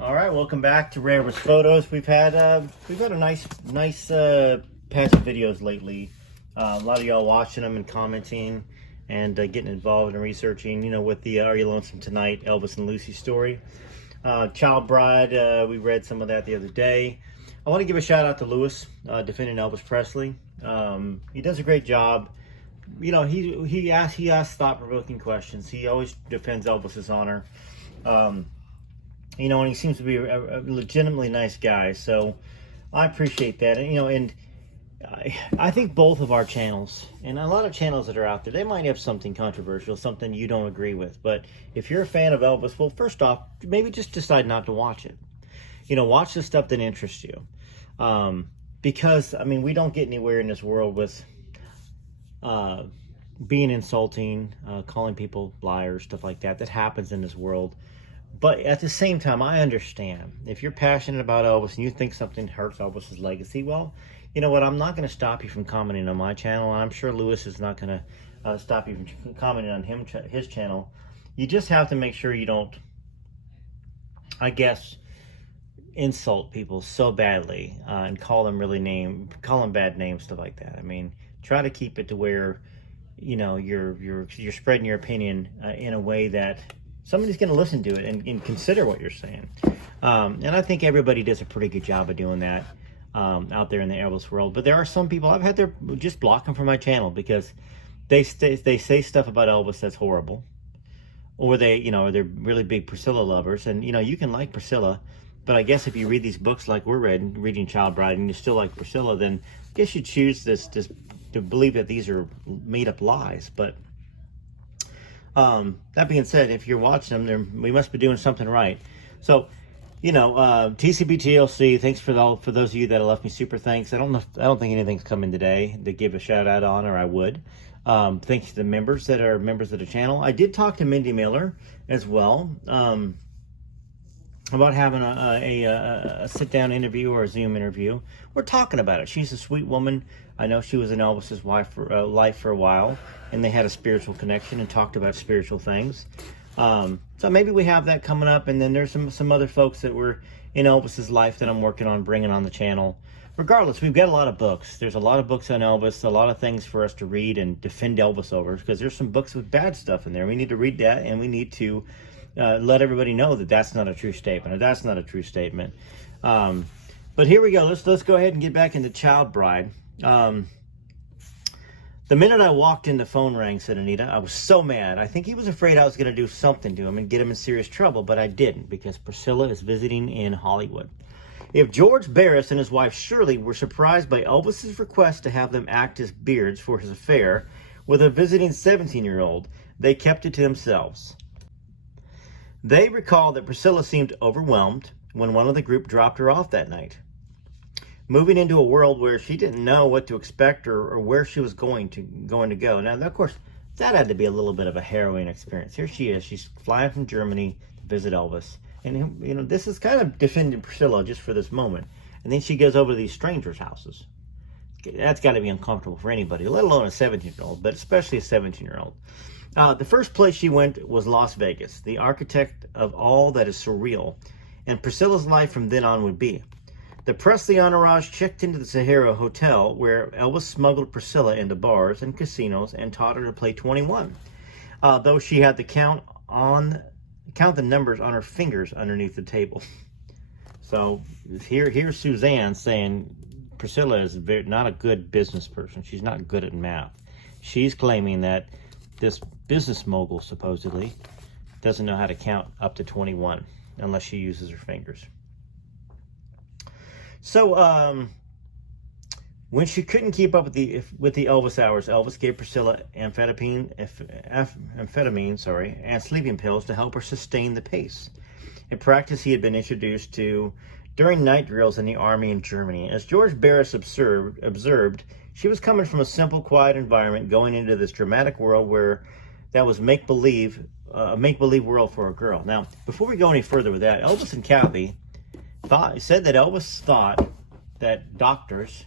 All right, welcome back to Rare Photos. We've had a nice patch of videos lately. A lot of y'all watching them and commenting and getting involved in researching. You know, with the Are You Lonesome Tonight, Elvis and Lucy story. Child Bride, we read some of that the other day. I want to give a shout out to Lewis, defending Elvis Presley. He does a great job. You know, he asks thought-provoking questions. He always defends Elvis's honor. You know, and he seems to be a legitimately nice guy, so I appreciate that. And, you know, and I think both of our channels, and a lot of channels that are out there, they might have something controversial, something you don't agree with. But if you're a fan of Elvis, well, first off, maybe just decide not to watch it. You know, watch the stuff that interests you. Because, I mean, we don't get anywhere in this world with being insulting, calling people liars, stuff like that. That happens in this world. But at the same time, I understand. If you're passionate about Elvis and you think something hurts Elvis's legacy, well, you know what? I'm not going to stop you from commenting on my channel, and I'm sure Lewis is not going to stop you from commenting on his channel. You just have to make sure you don't, I guess, insult people so badly and call them bad names, stuff like that. I mean, try to keep it to where, you know, you're spreading your opinion in a way that somebody's going to listen to it and consider what you're saying. And I think everybody does a pretty good job of doing that out there in the Elvis world. But there are some people I've had to just block them from my channel because they say stuff about Elvis that's horrible. Or they're really big Priscilla lovers. And, you know, you can like Priscilla, but I guess if you read these books like we're reading Child Bride, and you still like Priscilla, then I guess you choose this to believe that these are made-up lies. But that being said, if you're watching them, we must be doing something right. So, you know, TCBTLC, thanks for those of you that have left me super thanks. I don't think anything's coming today to give a shout out on, or I would. Thanks to the members that are members of the channel. I did talk to Mindy Miller as well about having a sit-down interview or a Zoom interview. We're talking about it. She's a sweet woman. I know she was in Elvis's life for a while, and they had a spiritual connection and talked about spiritual things. So maybe we have that coming up, and then there's some other folks that were in Elvis's life that I'm working on bringing on the channel. Regardless, we've got a lot of books. There's a lot of books on Elvis, a lot of things for us to read and defend Elvis over, because there's some books with bad stuff in there. We need to read that, and we need to let everybody know that that's not a true statement, or that's not a true statement. But here we go. Let's go ahead and get back into Child Bride. The minute I walked in, the phone rang, said Anita. I was so mad. I think he was afraid I was going to do something to him and get him in serious trouble, but I didn't, because Priscilla is visiting in Hollywood. If George Barris and his wife Shirley were surprised by Elvis's request to have them act as beards for his affair with a visiting 17-year-old, they kept it to themselves. They recalled that Priscilla seemed overwhelmed when one of the group dropped her off that night, moving into a world where she didn't know what to expect or where she was going to go. Now, of course, that had to be a little bit of a harrowing experience. Here she is. She's flying from Germany to visit Elvis. And, you know, this is kind of defending Priscilla just for this moment. And then she goes over to these strangers' houses. That's got to be uncomfortable for anybody, let alone a 17-year-old, but especially a 17-year-old. The first place she went was Las Vegas, the architect of all that is surreal, and Priscilla's life from then on would be. The Presley entourage checked into the Sahara Hotel, where Elvis smuggled Priscilla into bars and casinos and taught her to play 21, though she had to count the numbers on her fingers underneath the table. So here's Suzanne saying Priscilla is not a good business person. She's not good at math. She's claiming that this business mogul supposedly doesn't know how to count up to 21 unless she uses her fingers. So when she couldn't keep up with the Elvis hours, Elvis gave Priscilla amphetamine, and sleeping pills to help her sustain the pace, a practice he had been introduced to during night drills in the army in Germany. As George Barris observed, she was coming from a simple, quiet environment, going into this dramatic world where that was a make-believe world for a girl. Now, before we go any further with that, Elvis and Kathy said that Elvis thought that doctors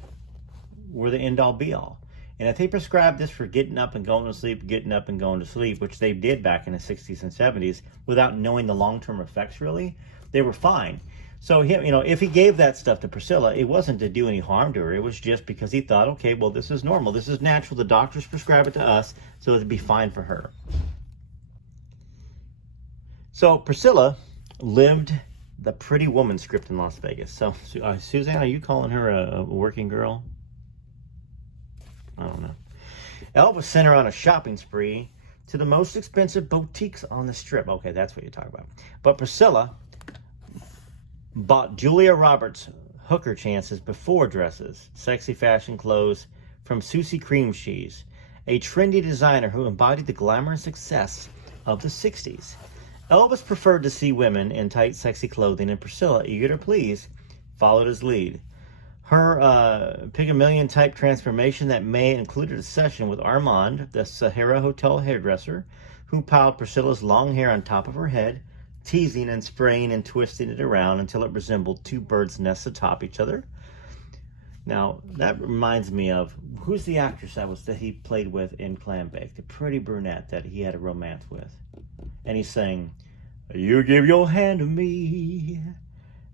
were the end-all, be-all. And if they prescribed this for getting up and going to sleep, getting up and going to sleep, which they did back in the 60s and 70s, without knowing the long-term effects really, they were fine. So if he gave that stuff to Priscilla, it wasn't to do any harm to her. It was just because he thought, okay, well, this is normal. This is natural. The doctors prescribe it to us, so it'd be fine for her. So Priscilla lived the pretty woman script in Las Vegas. So Suzanne, are you calling her a working girl? I don't know. Elvis sent her on a shopping spree to the most expensive boutiques on the strip. Okay, that's what you're talking about. But Priscilla bought Julia Roberts hooker chances before dresses, sexy fashion clothes from Susie Cream Cheese, a trendy designer who embodied the glamorous success of the 60s. Elvis preferred to see women in tight, sexy clothing, and Priscilla, eager to please, followed his lead. Her Pygmalion-type transformation that May included a session with Armand, the Sahara Hotel hairdresser, who piled Priscilla's long hair on top of her head, teasing and spraying and twisting it around until it resembled two birds' nests atop each other. Now, that reminds me of, who's the actress that he played with in Clambake? The pretty brunette that he had a romance with. And he sang, "You give your hand to me,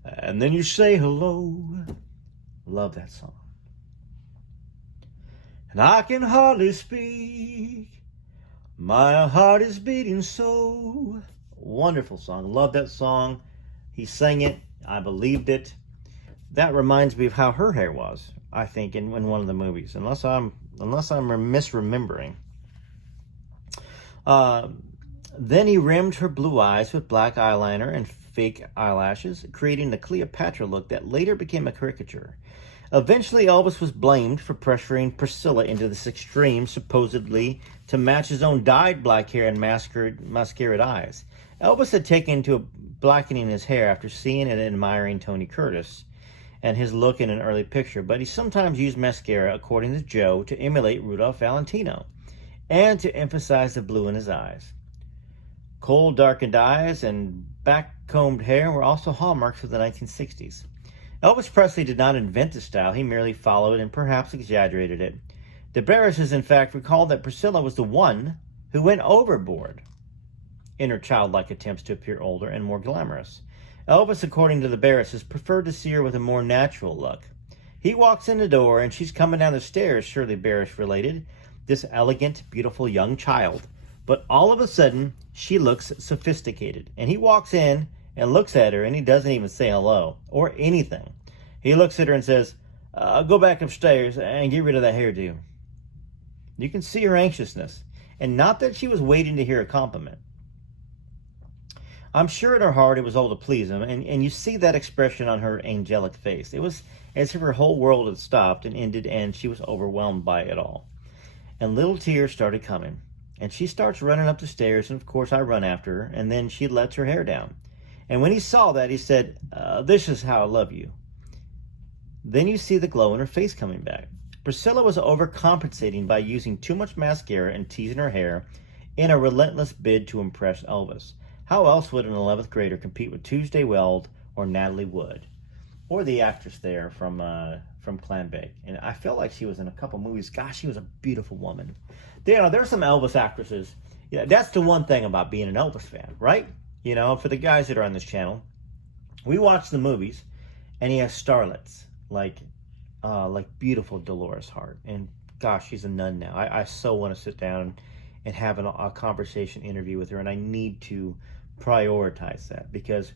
and then you say hello." Love that song. And I can hardly speak, my heart is beating so. Wonderful song. Love that song. He sang it. I believed it. That reminds me of how her hair was, I think, in one of the movies, unless I'm misremembering. Then he rimmed her blue eyes with black eyeliner and fake eyelashes, creating the Cleopatra look that later became a caricature. Eventually, Elvis was blamed for pressuring Priscilla into this extreme, supposedly to match his own dyed black hair and mascaraed eyes. Elvis had taken to blackening his hair after seeing and admiring Tony Curtis and his look in an early picture, but he sometimes used mascara, according to Joe, to emulate Rudolph Valentino and to emphasize the blue in his eyes. Cold, darkened eyes and back-combed hair were also hallmarks of the 1960s. Elvis Presley did not invent the style, he merely followed and perhaps exaggerated it. The Barrises, in fact, recalled that Priscilla was the one who went overboard in her childlike attempts to appear older and more glamorous. Elvis, according to the Barrises, preferred to see her with a more natural look. He walks in the door and she's coming down the stairs, Shirley Barris related, this elegant, beautiful young child. But all of a sudden, she looks sophisticated. And he walks in and looks at her, and he doesn't even say hello or anything. He looks at her and says, "Go back upstairs and get rid of that hairdo." You can see her anxiousness. And not that she was waiting to hear a compliment. I'm sure in her heart it was all to please him, and you see that expression on her angelic face. It was as if her whole world had stopped and ended, and she was overwhelmed by it all. And little tears started coming. And she starts running up the stairs, and of course I run after her, and then she lets her hair down. And when he saw that, he said, "This is how I love you." Then you see the glow in her face coming back. Priscilla was overcompensating by using too much mascara and teasing her hair in a relentless bid to impress Elvis. How else would an 11th grader compete with Tuesday Weld or Natalie Wood? Or the actress there from Clambake. And I felt like she was in a couple movies. Gosh, she was a beautiful woman. There's some Elvis actresses. Yeah, that's the one thing about being an Elvis fan, right? For the guys that are on this channel, we watch the movies, and he has starlets like beautiful Dolores Hart. And gosh, she's a nun now. I so want to sit down and have a conversation interview with her, and I need to prioritize that because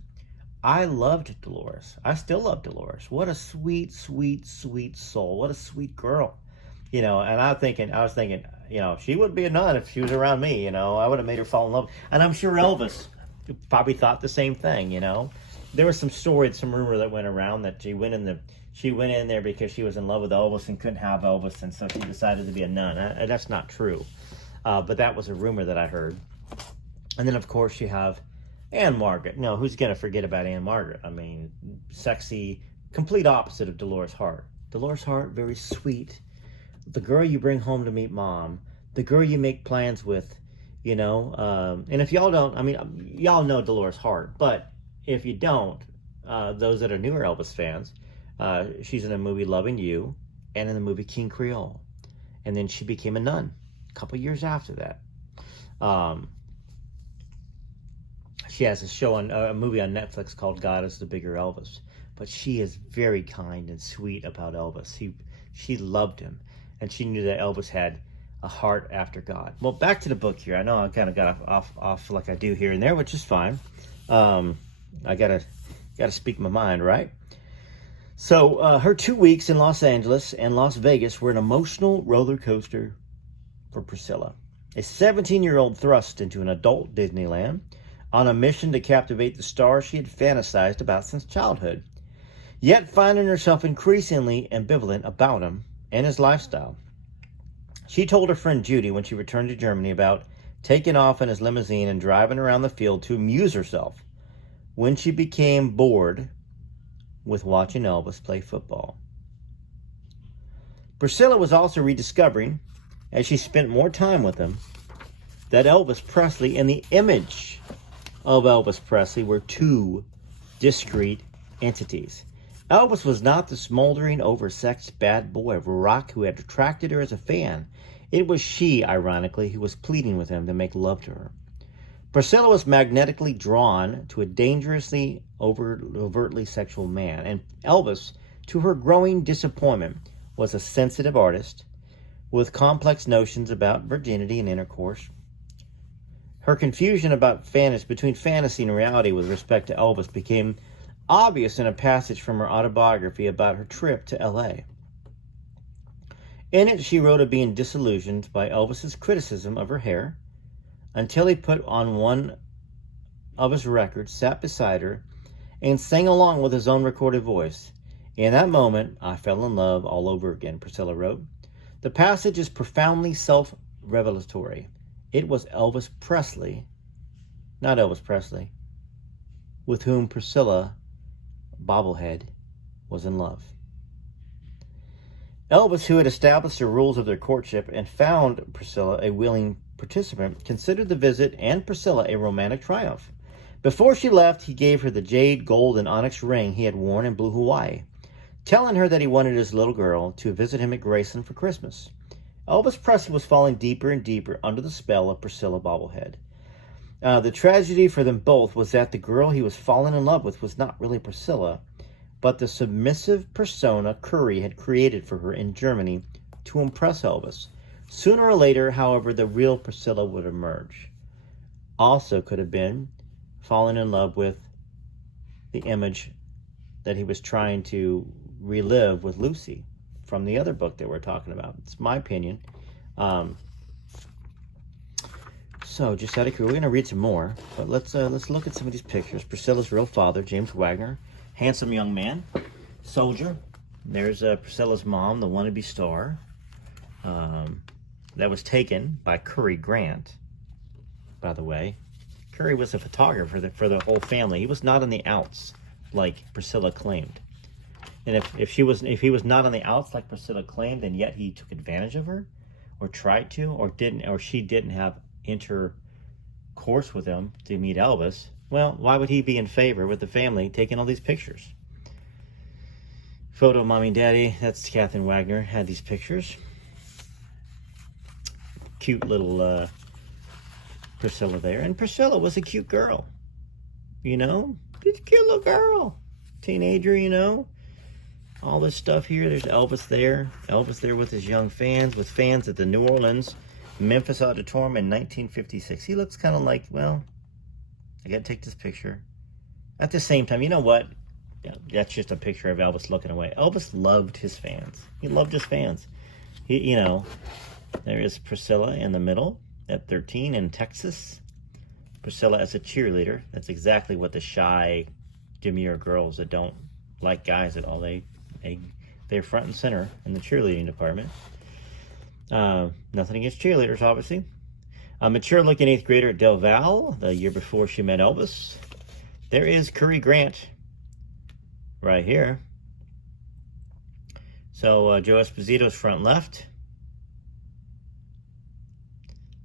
I loved Dolores. I still love Dolores. What a sweet, sweet, sweet soul. What a sweet girl. And I was thinking, she would be a nun if she was around me, I would have made her fall in love. And I'm sure Elvis probably thought the same thing, There was some rumor that went around that she went in there because she was in love with Elvis and couldn't have Elvis, and so she decided to be a nun. That's not true. But that was a rumor that I heard. And then, of course, you have Anne Margaret. No, who's going to forget about Anne Margaret? I mean, sexy, complete opposite of Dolores Hart. Dolores Hart, very sweet. The girl you bring home to meet mom. The girl you make plans with, And if y'all don't, y'all know Dolores Hart. But if you don't, those that are newer Elvis fans, she's in the movie Loving You and in the movie King Creole. and then she became a nun a couple years after that. She has a movie on Netflix called God is the Bigger Elvis. But she is very kind and sweet about Elvis. She loved him, and she knew that Elvis had a heart after God. Well, back to the book here. I know I kind of got off like I do here and there, which is fine. I gotta speak my mind, right? So her 2 weeks in Los Angeles and Las Vegas were an emotional roller coaster for Priscilla, a 17-year-old thrust into an adult Disneyland on a mission to captivate the star she had fantasized about since childhood, yet finding herself increasingly ambivalent about him and his lifestyle. She told her friend Judy when she returned to Germany about taking off in his limousine and driving around the field to amuse herself when she became bored with watching Elvis play football. Priscilla was also rediscovering, as she spent more time with him, that Elvis Presley and the image of Elvis Presley were two discrete entities. Elvis was not the smoldering, oversexed bad boy of rock who had attracted her as a fan. It was she, ironically, who was pleading with him to make love to her. Priscilla was magnetically drawn to a dangerously, overtly sexual man, and Elvis, to her growing disappointment, was a sensitive artist with complex notions about virginity and intercourse. Her confusion about between fantasy and reality with respect to Elvis became obvious in a passage from her autobiography about her trip to L.A. In it, she wrote of being disillusioned by Elvis's criticism of her hair until he put on one of his records, sat beside her, and sang along with his own recorded voice. In that moment, I fell in love all over again, Priscilla wrote. The passage is profoundly self-revelatory. It was Elvis Presley, not Elvis Presley, with whom Priscilla, bobblehead, was in love. Elvis, who had established the rules of their courtship and found Priscilla a willing participant, considered the visit and Priscilla a romantic triumph. Before she left, he gave her the jade, gold, and onyx ring he had worn in Blue Hawaii, telling her that he wanted his little girl to visit him at Graceland for Christmas. Elvis Presley was falling deeper and deeper under the spell of Priscilla Bobblehead. The tragedy for them both was that the girl he was falling in love with was not really Priscilla, but the submissive persona Curry had created for her in Germany to impress Elvis. Sooner or later, however, the real Priscilla would emerge. Also could have been falling in love with the image that he was trying to relive with Lucy from the other book that we're talking about. It's my opinion. So, just out of curiosity, we're going to read some more, but let's look at some of these pictures. Priscilla's real father, James Wagner, handsome young man, soldier. There's Priscilla's mom, the wannabe star. That was taken by Curry Grant, by the way. Curry was a photographer for the whole family. He was not on the outs like Priscilla claimed. And if he was not on the outs like Priscilla claimed, and yet he took advantage of her, or tried to, or she didn't have intercourse with him to meet Elvis, well, why would he be in favor with the family taking all these pictures? Photo of mommy and daddy, that's Catherine Wagner, had these pictures. Cute little Priscilla there. And Priscilla was a cute girl. You know? She's a cute little girl. Teenager, you know? All this stuff here. There's Elvis there. Elvis there with his young fans, with fans at the New Orleans Memphis Auditorium in 1956. He looks kind of like, well, I got to take this picture. At the same time, you know what? Yeah, that's just a picture of Elvis looking away. Elvis loved his fans. He loved his fans. You know, there is Priscilla in the middle at 13 in Texas. Priscilla as a cheerleader. That's exactly what the shy, demure girls that don't like guys at all, they're front and center in the cheerleading department. Nothing against cheerleaders, obviously. A mature-looking 8th grader at Del Valle, the year before she met Elvis. There is Curry Grant right here. So Joe Esposito's front left.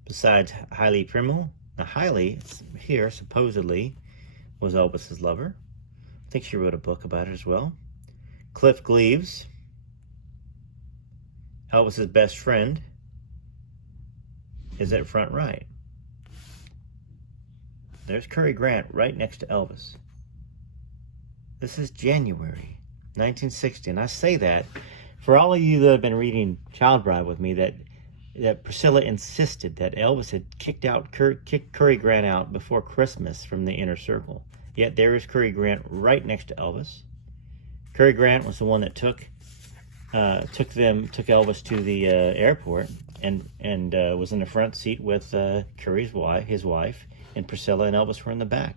Besides Hailey Primel. Now Hailey, here, supposedly, was Elvis's lover. I think she wrote a book about it as well. Cliff Gleaves. Elvis's best friend is at front right. There's Cary Grant right next to Elvis. This is January 1960, and I say that for all of you that have been reading Child Bride with me, that Priscilla insisted that Elvis had kicked Cary Grant out before Christmas from the inner circle. Yet there is Cary Grant right next to Elvis. Cary Grant was the one that took Elvis to the airport and was in the front seat with Cary's wife, his wife, and Priscilla and Elvis were in the back.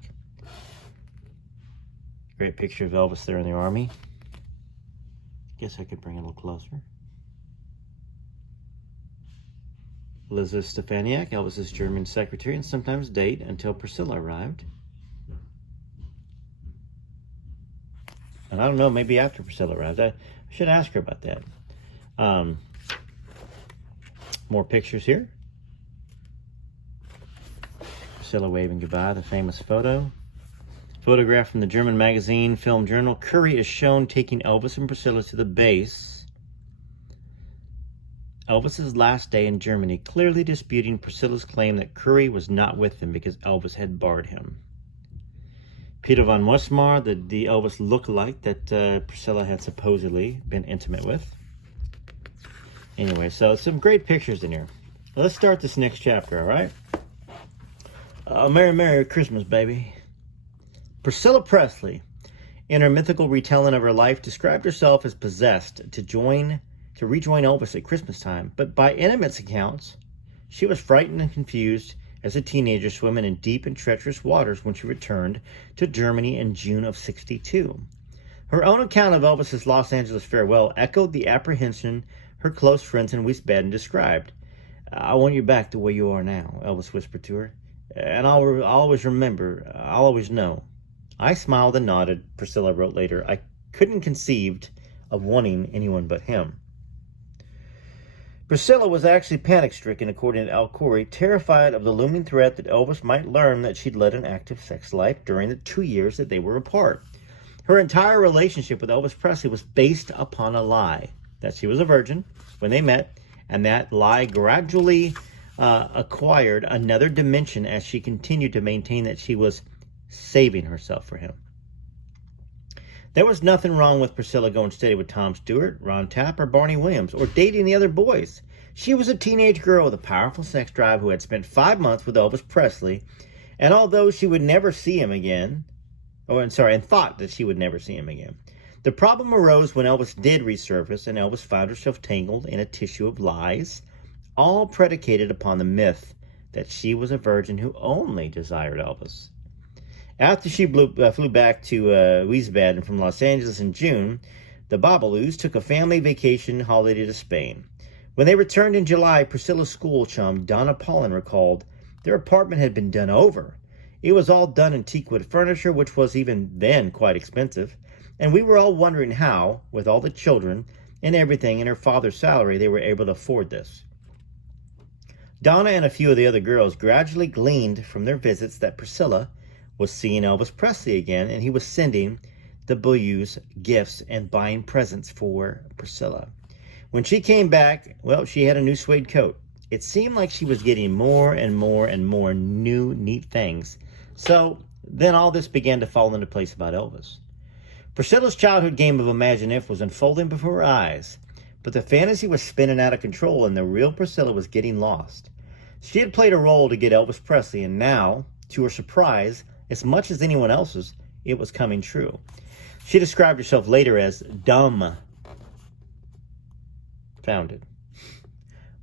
Great picture of Elvis there in the army. Guess I could bring it a little closer. Elizabeth Stefaniak, Elvis's German secretary and sometimes date until Priscilla arrived. And I don't know, maybe after Priscilla arrived. I should ask her about that. More pictures here. Priscilla waving goodbye, the famous photo. Photograph from the German magazine Film Journal. Cary is shown taking Elvis and Priscilla to the base. Elvis's last day in Germany, clearly disputing Priscilla's claim that Cary was not with them because Elvis had barred him. Peter von Westmar, the Elvis lookalike that Priscilla had supposedly been intimate with. Anyway, so some great pictures in here. Let's start this next chapter, all right? Merry Christmas, baby. Priscilla Presley, in her mythical retelling of her life, described herself as possessed to rejoin Elvis at Christmas time, but by intimate accounts, she was frightened and confused as a teenager swimming in deep and treacherous waters when she returned to Germany in June of '62. Her own account of Elvis's Los Angeles farewell echoed the apprehension her close friends in Wiesbaden described. "I want you back the way you are now," Elvis whispered to her, "and I'll always remember, I'll always know." "I smiled and nodded," Priscilla wrote later. "I couldn't conceive of wanting anyone but him." Priscilla was actually panic-stricken, according to Al Corey, terrified of the looming threat that Elvis might learn that she'd led an active sex life during the 2 years that they were apart. Her entire relationship with Elvis Presley was based upon a lie, that she was a virgin when they met, and that lie gradually acquired another dimension as she continued to maintain that she was saving herself for him. There was nothing wrong with Priscilla going steady with Tom Stewart, Ron Tapp, or Barney Williams, or dating the other boys. She was a teenage girl with a powerful sex drive who had spent 5 months with Elvis Presley, and although she would never see him again, and thought that she would never see him again, the problem arose when Elvis did resurface, and Elvis found herself tangled in a tissue of lies, all predicated upon the myth that she was a virgin who only desired Elvis. After she flew back to Wiesbaden from Los Angeles in June, the Babaloos took a family vacation holiday to Spain. When they returned in July, Priscilla's school chum, Donna Paulin, recalled their apartment had been done over. It was all done in teakwood furniture, which was even then quite expensive, and we were all wondering how, with all the children and everything and her father's salary, they were able to afford this. Donna and a few of the other girls gradually gleaned from their visits that Priscilla was seeing Elvis Presley again, and he was sending the Bayous gifts and buying presents for Priscilla. When she came back, well, she had a new suede coat. It seemed like she was getting more and more and more new, neat things. So then all this began to fall into place about Elvis. Priscilla's childhood game of Imagine If was unfolding before her eyes, but the fantasy was spinning out of control, and the real Priscilla was getting lost. She had played a role to get Elvis Presley, and now, to her surprise, as much as anyone else's, it was coming true. She described herself later as dumbfounded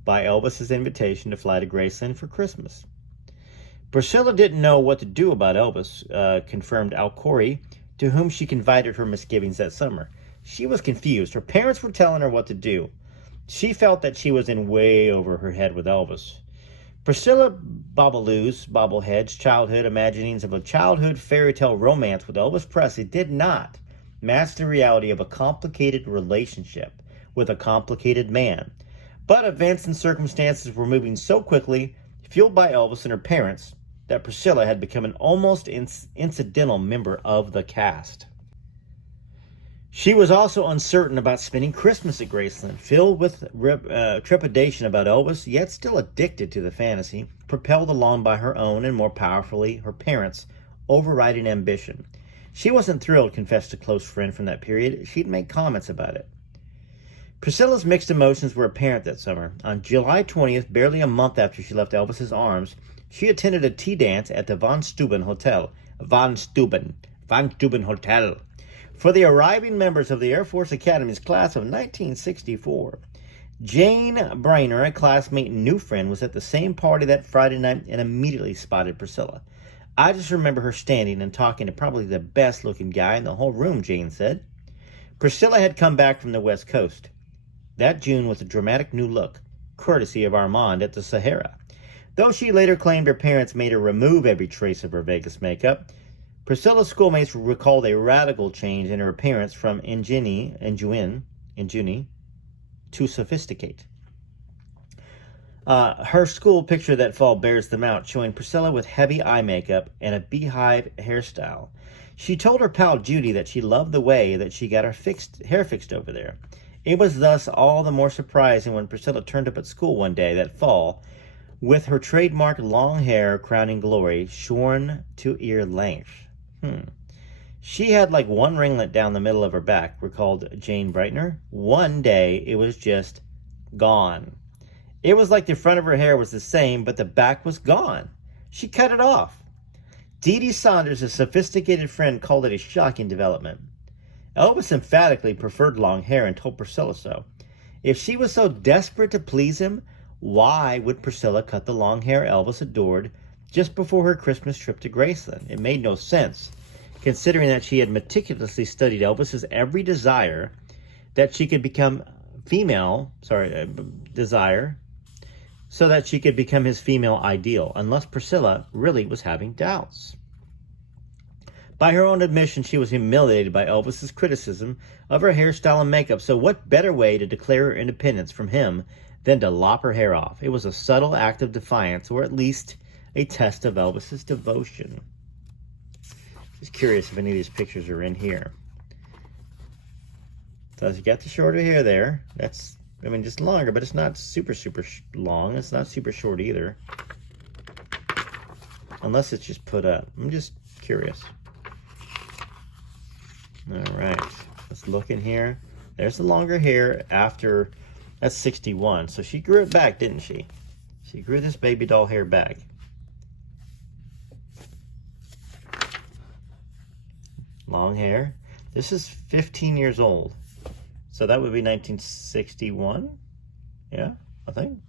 by Elvis's invitation to fly to Graceland for Christmas. Priscilla didn't know what to do about Elvis, confirmed Al Corey, to whom she confided her misgivings that summer. She was confused. Her parents were telling her what to do. She felt that she was in way over her head with Elvis. Priscilla Bobblehead's childhood imaginings of a childhood fairy tale romance with Elvis Presley did not match the reality of a complicated relationship with a complicated man. But events and circumstances were moving so quickly, fueled by Elvis and her parents, that Priscilla had become an almost incidental member of the cast. She was also uncertain about spending Christmas at Graceland, filled with trepidation about Elvis, yet still addicted to the fantasy, propelled along by her own and more powerfully her parents' overriding ambition. She wasn't thrilled, confessed a close friend from that period. She'd make comments about it. Priscilla's mixed emotions were apparent that summer. On July 20th, barely a month after she left Elvis's arms, she attended a tea dance at the Von Steuben Hotel. Von Steuben Hotel. For the arriving members of the Air Force Academy's class of 1964. Jane Brainer, a classmate and new friend, was at the same party that Friday night and immediately spotted Priscilla. I just remember her standing and talking to probably the best-looking guy in the whole room, Jane said. Priscilla had come back from the West Coast that June with a dramatic new look, courtesy of Armand at the Sahara. Though she later claimed her parents made her remove every trace of her Vegas makeup, Priscilla's schoolmates recalled a radical change in her appearance from ingenue to sophisticate. Her school picture that fall bears them out, showing Priscilla with heavy eye makeup and a beehive hairstyle. She told her pal Judy that she loved the way that she got her hair fixed over there. It was thus all the more surprising when Priscilla turned up at school one day that fall with her trademark long hair crowning glory, shorn to ear length. She had like one ringlet down the middle of her back, recalled Jane Breitner. One day, it was just gone. It was like the front of her hair was the same, but the back was gone. She cut it off. Dee Dee Saunders, a sophisticated friend, called it a shocking development. Elvis emphatically preferred long hair and told Priscilla so. If she was so desperate to please him, why would Priscilla cut the long hair Elvis adored just before her Christmas trip to Graceland? It made no sense, considering that she had meticulously studied Elvis's every desire that she could become desire, so that she could become his female ideal, unless Priscilla really was having doubts. By her own admission, she was humiliated by Elvis's criticism of her hairstyle and makeup, so what better way to declare her independence from him than to lop her hair off? It was a subtle act of defiance, or at least a test of Elvis's devotion. Just curious if any of these pictures are in here. So you got the shorter hair there. That's, just longer, but it's not super long. It's not super short either. Unless it's just put up. I'm just curious. All right, let's look in here. There's the longer hair after, that's 61. So she grew it back, didn't she? She grew this baby doll hair back. Long hair. This is 15 years old. So that would be 1961. Yeah, I think.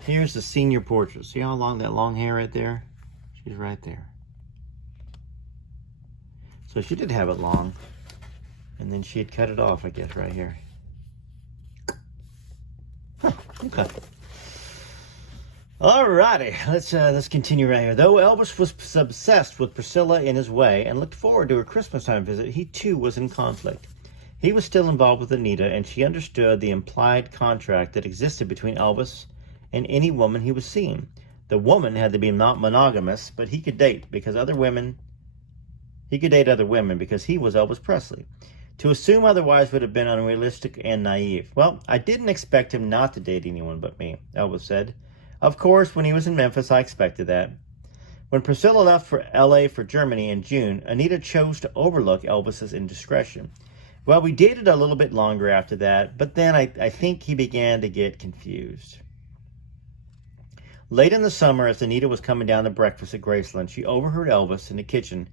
Here's the senior portrait. See how long that long hair right there? She's right there. So she did have it long. And then she had cut it off, I guess, right here. Huh, okay. Alrighty, let's continue right here. Though Elvis was obsessed with Priscilla in his way and looked forward to her Christmas time visit, he too was in conflict. He was still involved with Anita, and she understood the implied contract that existed between Elvis and any woman he was seeing. The woman had to be not monogamous, but he could date other women because he was Elvis Presley. To assume otherwise would have been unrealistic and naive. Well, I didn't expect him not to date anyone but me, Elvis said. Of course, when he was in Memphis, I expected that. When Priscilla left for L.A. for Germany in June, Anita chose to overlook Elvis's indiscretion. Well, we dated a little bit longer after that, but then I think he began to get confused. Late in the summer, as Anita was coming down to breakfast at Graceland, she overheard Elvis in the kitchen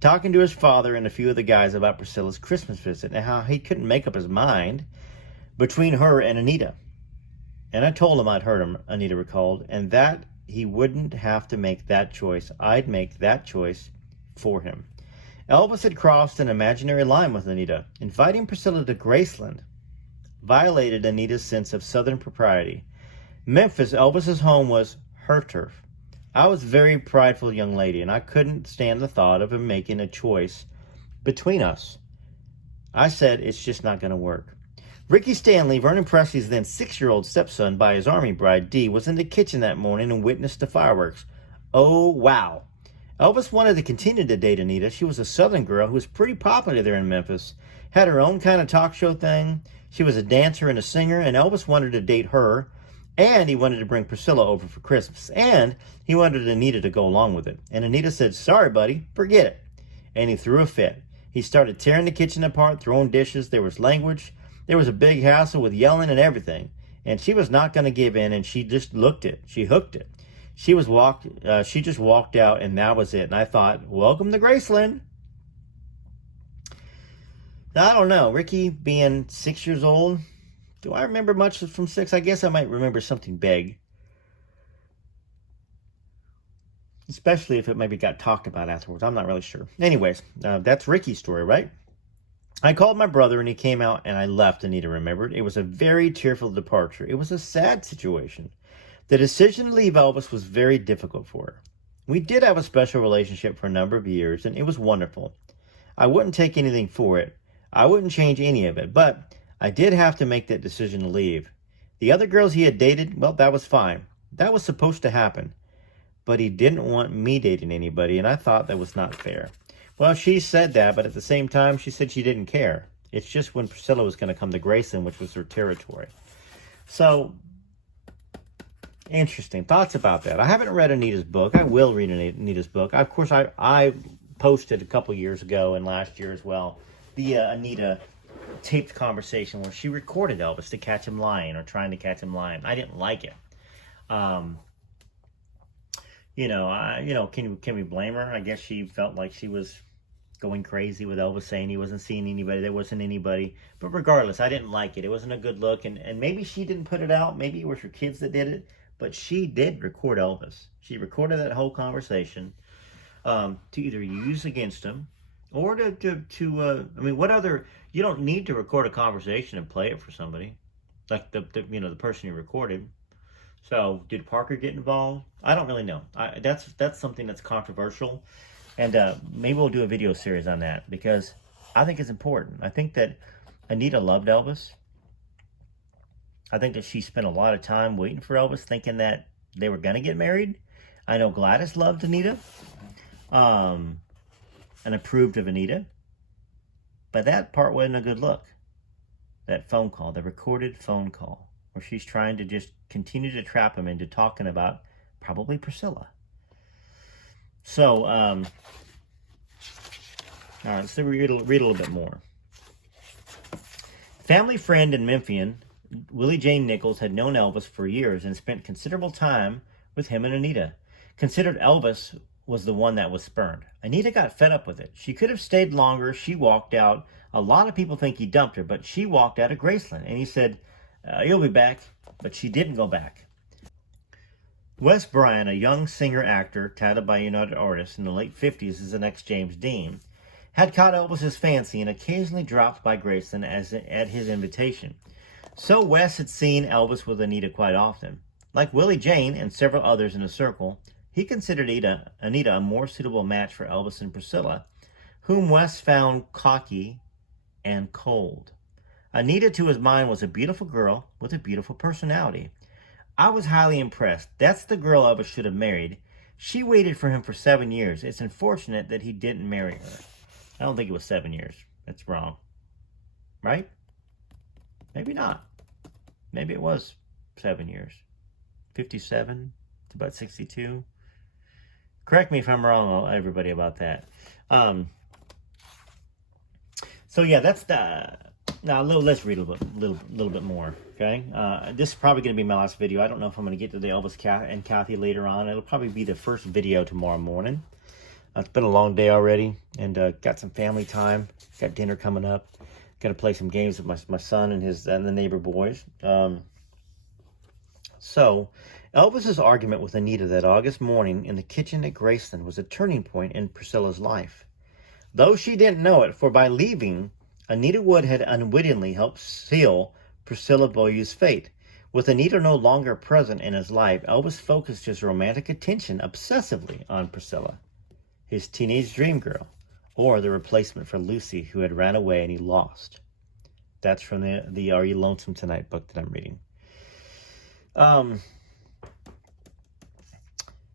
talking to his father and a few of the guys about Priscilla's Christmas visit and how he couldn't make up his mind between her and Anita. And I told him I'd heard him, Anita recalled, and that he wouldn't have to make that choice. I'd make that choice for him. Elvis had crossed an imaginary line with Anita. Inviting Priscilla to Graceland violated Anita's sense of Southern propriety. Memphis, Elvis's home, was her turf. I was a very prideful young lady, and I couldn't stand the thought of him making a choice between us. I said, it's just not going to work. Ricky Stanley, Vernon Presley's then 6-year-old stepson by his army bride, Dee, was in the kitchen that morning and witnessed the fireworks. Oh, wow. Elvis wanted to continue to date Anita. She was a Southern girl who was pretty popular there in Memphis, had her own kind of talk show thing. She was a dancer and a singer, and Elvis wanted to date her, and he wanted to bring Priscilla over for Christmas, and he wanted Anita to go along with it. And Anita said, "Sorry, buddy, forget it." And he threw a fit. He started tearing the kitchen apart, throwing dishes. There was language. There was a big hassle with yelling and everything. And she was not going to give in, and she just looked it. She hooked it. She just walked out, and that was it. And I thought, welcome to Graceland. Now, I don't know. Ricky being 6 years old, do I remember much from 6? I guess I might remember something big. Especially if it maybe got talked about afterwards. I'm not really sure. Anyways, that's Ricky's story, right? I called my brother, and he came out, and I left, Anita remembered. It was a very tearful departure. It was a sad situation. The decision to leave Elvis was very difficult for her. We did have a special relationship for a number of years, and it was wonderful. I wouldn't take anything for it. I wouldn't change any of it, but I did have to make that decision to leave. The other girls he had dated, well, that was fine. That was supposed to happen. But he didn't want me dating anybody, and I thought that was not fair. Well, she said that, but at the same time, she said she didn't care. It's just when Priscilla was going to come to Graceland, which was her territory. So, interesting thoughts about that. I haven't read Anita's book. I will read Anita's book. Of course, I posted a couple years ago and last year as well the Anita taped conversation where she recorded Elvis to catch him lying or trying to catch him lying. I didn't like it. Can we blame her? I guess she felt like she was going crazy with Elvis saying he wasn't seeing anybody. There wasn't anybody. But regardless, I didn't like it. It wasn't a good look. And maybe she didn't put it out. Maybe it was her kids that did it. But she did record Elvis. She recorded that whole conversation to either use against him or what other, you don't need to record a conversation and play it for somebody. Like the person you recorded. So, did Parker get involved? I don't really know. That's something that's controversial. And maybe we'll do a video series on that because I think it's important. I think that Anita loved Elvis. I think that she spent a lot of time waiting for Elvis, thinking that they were going to get married. I know Gladys loved Anita and approved of Anita. But that part wasn't a good look. That phone call, the recorded phone call, where she's trying to just continue to trap him into talking about probably Priscilla. So, all right, so read a little bit more. Family friend and Memphian, Willie Jane Nichols, had known Elvis for years and spent considerable time with him and Anita. Considered Elvis was the one that was spurned. Anita got fed up with it. She could have stayed longer. She walked out. A lot of people think he dumped her, but she walked out of Graceland. And he said, you'll be back. But she didn't go back. Wes Bryan, a young singer-actor touted by United Artists in the late 50s as the next James Dean, had caught Elvis's fancy and occasionally dropped by Graceland at his invitation. So Wes had seen Elvis with Anita quite often. Like Willie Jane and several others in the circle, he considered Anita a more suitable match for Elvis and Priscilla, whom Wes found cocky and cold. Anita, to his mind, was a beautiful girl with a beautiful personality. I was highly impressed. That's the girl Elvis should have married. She waited for him for 7 years. It's unfortunate that he didn't marry her. I don't think it was 7 years. That's wrong. Right? Maybe not. Maybe it was 7 years. 57 to about 62. Correct me if I'm wrong, everybody, about that. So yeah, that's the... Now, let's read a little bit more, okay? This is probably going to be my last video. I don't know if I'm going to get to the Elvis and Kathy later on. It'll probably be the first video tomorrow morning. It's been a long day already, and got some family time. Got dinner coming up. Got to play some games with my son and the neighbor boys. So, Elvis's argument with Anita that August morning in the kitchen at Graceland was a turning point in Priscilla's life. Though she didn't know it, for by leaving, Anita Wood had unwittingly helped seal Priscilla Beaulieu's fate. With Anita no longer present in his life, Elvis focused his romantic attention obsessively on Priscilla, his teenage dream girl, or the replacement for Lucy, who had ran away and he lost. That's from the Are You Lonesome Tonight book that I'm reading.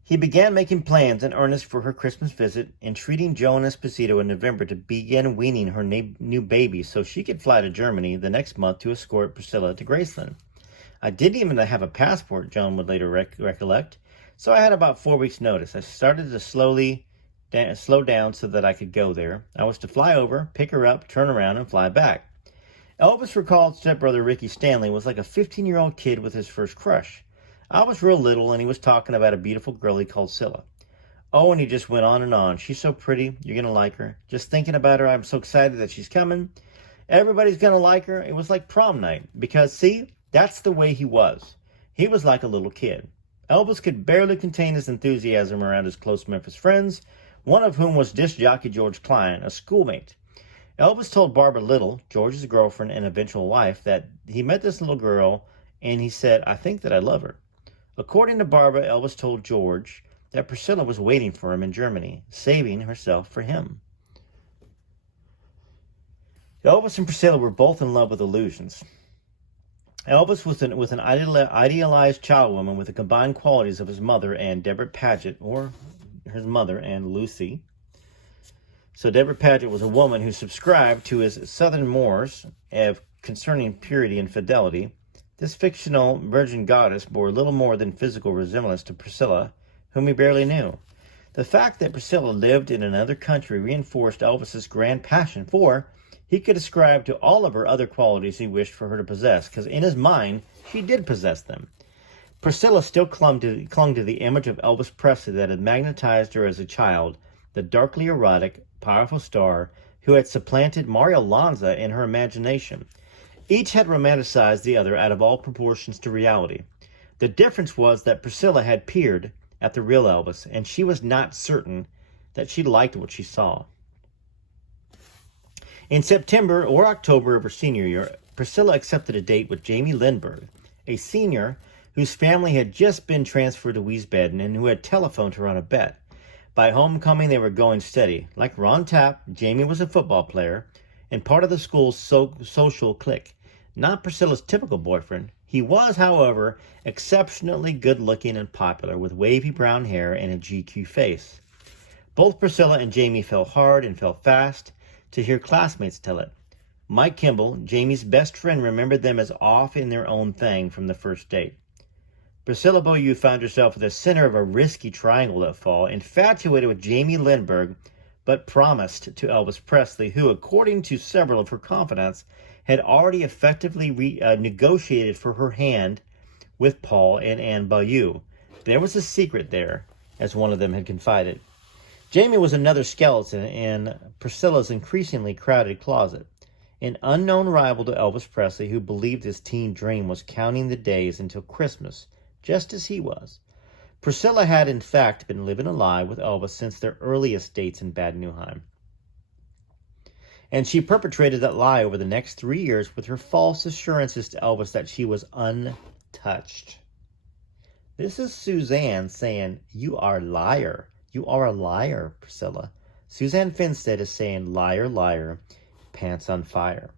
He began making plans in earnest for her Christmas visit, entreating Joe and Esposito in November to begin weaning her new baby so she could fly to Germany the next month to escort Priscilla to Graceland. I didn't even have a passport, Joan would later recollect, so I had about 4 weeks' notice. I started to slow down so that I could go there. I was to fly over, pick her up, turn around, and fly back. Elvis recalled stepbrother Ricky Stanley was like a 15-year-old kid with his first crush. I was real little, and he was talking about a beautiful girl he called Scylla. Oh, and he just went on and on. She's so pretty. You're going to like her. Just thinking about her, I'm so excited that she's coming. Everybody's going to like her. It was like prom night. Because, see, that's the way he was. He was like a little kid. Elvis could barely contain his enthusiasm around his close Memphis friends, one of whom was disc jockey George Klein, a schoolmate. Elvis told Barbara Little, George's girlfriend and eventual wife, that he met this little girl, and he said, I think that I love her. According to Barbara, Elvis told George that Priscilla was waiting for him in Germany, saving herself for him. Elvis and Priscilla were both in love with illusions. Elvis was with an idealized child woman with the combined qualities of his mother and Deborah Paget, or his mother and Lucy. So Deborah Paget was a woman who subscribed to his southern mores concerning purity and fidelity. This fictional virgin goddess bore little more than physical resemblance to Priscilla, whom he barely knew. The fact that Priscilla lived in another country reinforced Elvis's grand passion for he could ascribe to all of her other qualities he wished for her to possess, because in his mind, she did possess them. Priscilla still clung to the image of Elvis Presley that had magnetized her as a child, the darkly erotic, powerful star who had supplanted Mario Lanza in her imagination. Each had romanticized the other out of all proportions to reality. The difference was that Priscilla had peered at the real Elvis, and she was not certain that she liked what she saw. In September or October of her senior year, Priscilla accepted a date with Jamie Lindbergh, a senior whose family had just been transferred to Wiesbaden and who had telephoned her on a bet. By homecoming, they were going steady. Like Ron Tapp, Jamie was a football player and part of the school's social clique. Not Priscilla's typical boyfriend. He was, however, exceptionally good-looking and popular, with wavy brown hair and a GQ face. Both Priscilla and Jamie fell hard and fell fast, to hear classmates tell it. Mike Kimball, Jamie's best friend, remembered them as off in their own thing from the first date. Priscilla Beaulieu found herself at the center of a risky triangle that fall, infatuated with Jamie Lindbergh, but promised to Elvis Presley, who, according to several of her confidants, had already effectively negotiated for her hand with Paul and Anne Beaulieu. There was a secret there, as one of them had confided. Jamie was another skeleton in Priscilla's increasingly crowded closet, an unknown rival to Elvis Presley who believed his teen dream was counting the days until Christmas, just as he was. Priscilla had, in fact, been living a lie with Elvis since their earliest dates in Bad Nauheim. And she perpetrated that lie over the next 3 years with her false assurances to Elvis that she was untouched. This is Suzanne saying, "You are a liar. You are a liar, Priscilla." Suzanne Finstead is saying, "Liar, liar, pants on fire."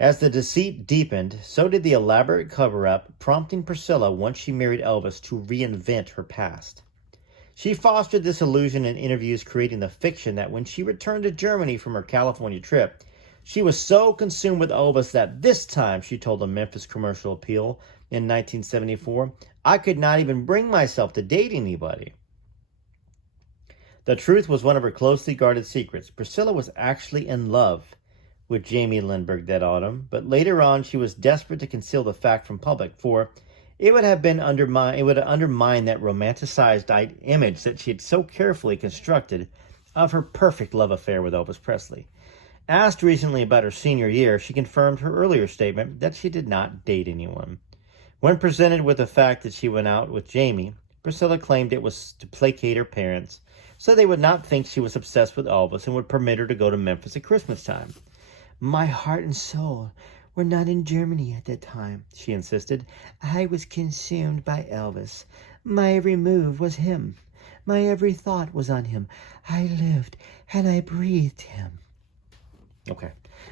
As the deceit deepened, so did the elaborate cover-up, prompting Priscilla, once she married Elvis, to reinvent her past. She fostered this illusion in interviews, creating the fiction that when she returned to Germany from her California trip, she was so consumed with Elvis that this time, she told a Memphis Commercial Appeal in 1974, "I could not even bring myself to date anybody." The truth was one of her closely guarded secrets. Priscilla was actually in love with Jamie Lindbergh that autumn, but later on she was desperate to conceal the fact from public, for it would have undermined that romanticized image that she had so carefully constructed of her perfect love affair with Elvis Presley. Asked recently about her senior year, she confirmed her earlier statement that she did not date anyone. When presented with the fact that she went out with Jamie, Priscilla claimed it was to placate her parents so they would not think she was obsessed with Elvis and would permit her to go to Memphis at Christmas time. "My heart and soul were not in Germany at that time," she insisted. "I was consumed by Elvis. My every move was him. My every thought was on him. I lived and I breathed him." Okay.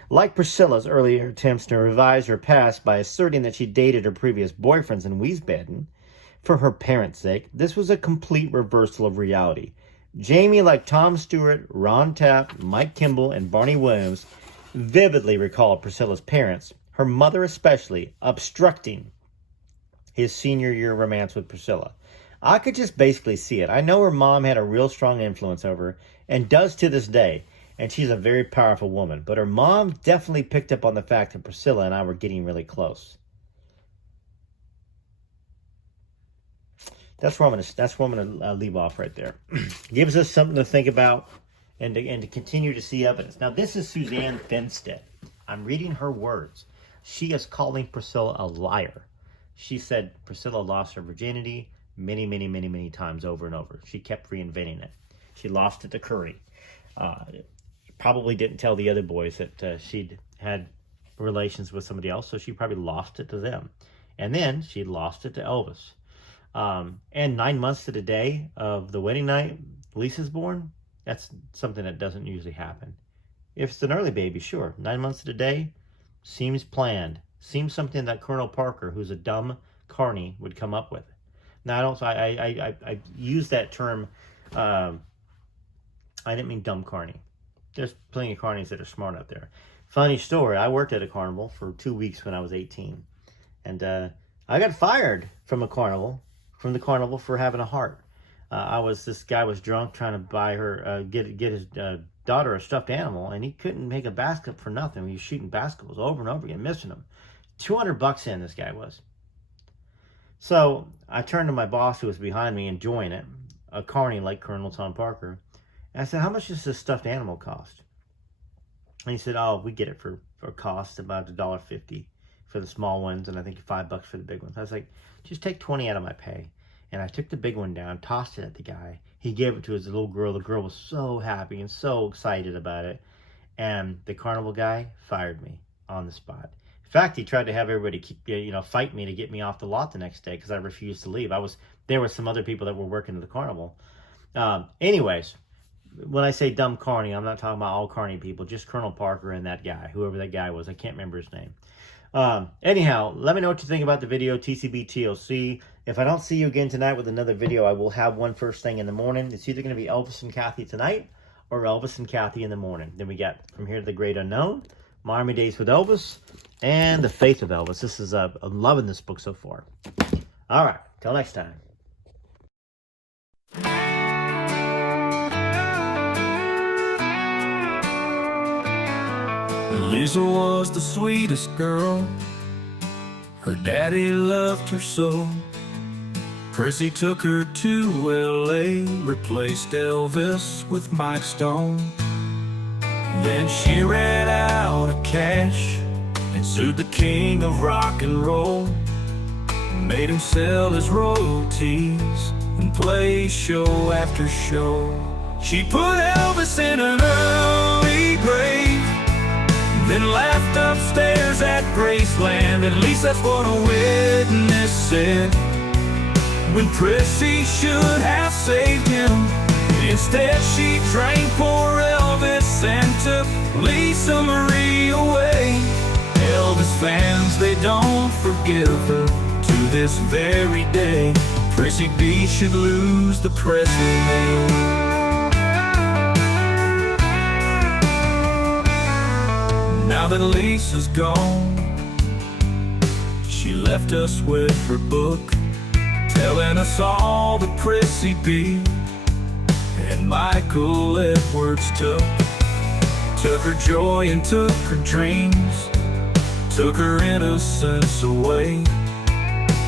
Like Priscilla's earlier attempts to revise her past by asserting that she dated her previous boyfriends in Wiesbaden, For her parents' sake, this was a complete reversal of reality. Jamie, like Tom Stewart, Ron Tapp, Mike Kimball, and Barney Williams, vividly recalled Priscilla's parents, her mother especially, obstructing his senior year romance with Priscilla. I could just basically see it. I know her mom had a real strong influence over her, and does to this day, and she's a very powerful woman. But her mom definitely picked up on the fact that Priscilla and I were getting really close. That's where I'm gonna leave off right there. Gives us something to think about and to continue to see evidence. Now, this is Suzanne Finstead. I'm reading her words. She is calling Priscilla a liar. She said Priscilla lost her virginity many, many, many, many times over and over. She kept reinventing it. She lost it to Curry. Probably didn't tell the other boys that she'd had relations with somebody else, so she probably lost it to them. And then she lost it to Elvis. And 9 months to the day of the wedding night, Lisa's born. That's something that doesn't usually happen. If it's an early baby, sure. 9 months to the day seems planned. Seems something that Colonel Parker, who's a dumb carny, would come up with. Now, I use that term. I didn't mean dumb carny. There's plenty of carnies that are smart out there. Funny story. I worked at a carnival for 2 weeks when I was 18, and I got fired from the carnival for having a heart. This guy was drunk trying to buy her, get his daughter a stuffed animal, and he couldn't make a basket for nothing. He was shooting basketballs over and over again, missing them. $200 in, this guy was. So I turned to my boss, who was behind me enjoying it, a carny like Colonel Tom Parker, and I said, "How much does this stuffed animal cost?" And he said, "Oh, we get it for cost about $1.50 for the small ones, and I think $5 for the big ones." I was like, "Just take 20 out of my pay." And I took the big one down, tossed it at the guy. He gave it to his little girl. The girl was so happy and so excited about it. And the carnival guy fired me on the spot. In fact, he tried to have everybody fight me to get me off the lot the next day because I refused to leave. There were some other people that were working at the carnival. Anyways, when I say dumb carny, I'm not talking about all carny people, just Colonel Parker and that guy, whoever that guy was. I can't remember his name. Anyhow, let me know what you think about the video, TCB TLC. If I don't see you again tonight with another video, I will have one first thing in the morning. It's either going to be Elvis and Kathy tonight or Elvis and Kathy in the morning. Then we got From Here to the Great Unknown, Miami Days with Elvis, and The Faith of Elvis. I'm loving this book so far. All right, till next time. Lisa was the sweetest girl. Her daddy loved her so. Prissy took her to L.A., replaced Elvis with Mike Stone. Then she ran out of cash and sued the king of rock and roll. Made him sell his royalties and play show after show. She put Elvis in an early grave, then laughed upstairs at Graceland. At least that's what a witness said, when Prissy should have saved him. Instead she drank poor Elvis and took Lisa Marie away. Elvis fans, they don't forgive her to this very day. Prissy B should lose the Presley name. Now that Lisa's gone, she left us with her book, telling us all that Prissy B and Michael Edwards took. Took her joy and took her dreams, took her innocence away.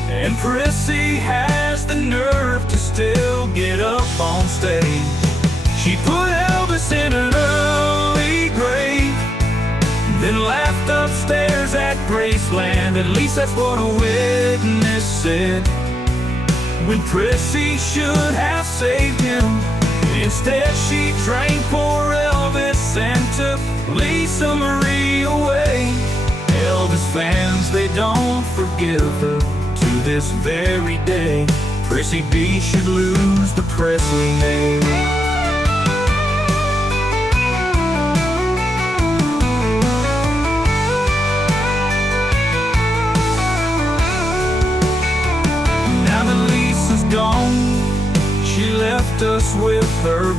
And Prissy has the nerve to still get up on stage. She put Elvis in an early grave, then laughed upstairs at Graceland. At least that's what a witness said, when Prissy should have saved him. Instead she drank poor Elvis and took Lisa Marie away. Elvis fans, they don't forgive her to this very day. Prissy B should lose the Presley name. Now that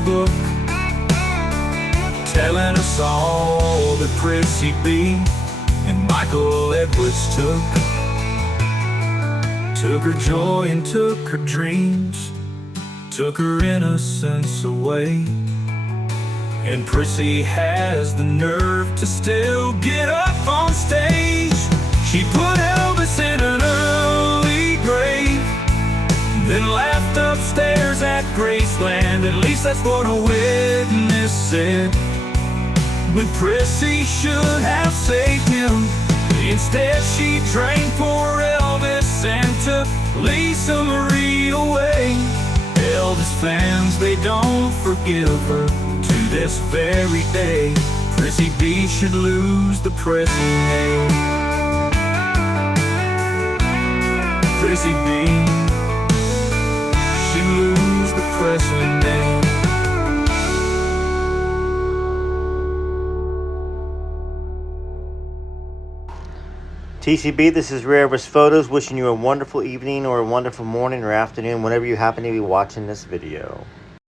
book, telling us all that Prissy B and Michael Edwards took her joy and took her dreams, took her innocence away. And Prissy has the nerve to still get up on stage. She put Elvis in an early grave, then laughed upstairs at Graceland. At least that's what a witness said. But Prissy should have saved him. Instead she drank for Elvis and took Lisa Marie away. Elvis fans, they don't forgive her to this very day. Prissy B should lose the pressing name. Prissy B should lose the pressing name. TCB, this is Rare Elvis Photos, wishing you a wonderful evening or a wonderful morning or afternoon whenever you happen to be watching this video.